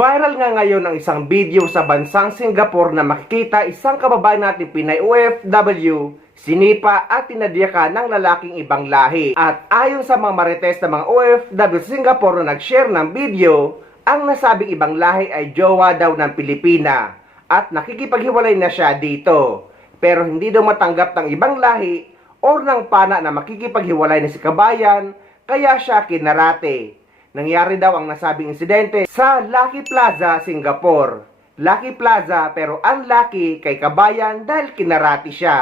Viral nga ngayon ang isang video sa bansang Singapore na makikita isang kababayan natin Pinay OFW sinipa at tinadyakan ng lalaking ibang lahi. At ayon sa mga marites na mga OFW sa Singapore na nag-share ng video, ang nasabing ibang lahi ay jowa daw ng Pilipina at nakikipaghiwalay na siya dito. Pero hindi daw matanggap ng ibang lahi o ng pana na makikipaghiwalay na si kabayan, kaya siya kinarate. Nangyari daw ang nasabing insidente sa Lucky Plaza, Singapore. Lucky Plaza pero ang lucky kay kabayan dahil kinarati siya.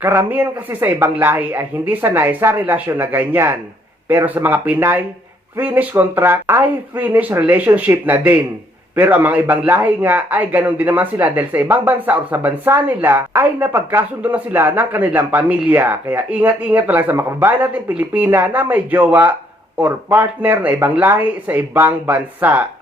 Karamihan kasi sa ibang lahi ay hindi sanay sa relasyon na ganyan. Pero sa mga Pinay, finish contract ay finish relationship na din. Pero ang mga ibang lahi nga ay ganun din naman sila dahil sa ibang bansa o sa bansa nila ay napagkasundo na sila ng kanilang pamilya. Kaya ingat-ingat na lang sa mga kababayan natin Pilipina na may jowa or partner na ibang lahi sa ibang bansa.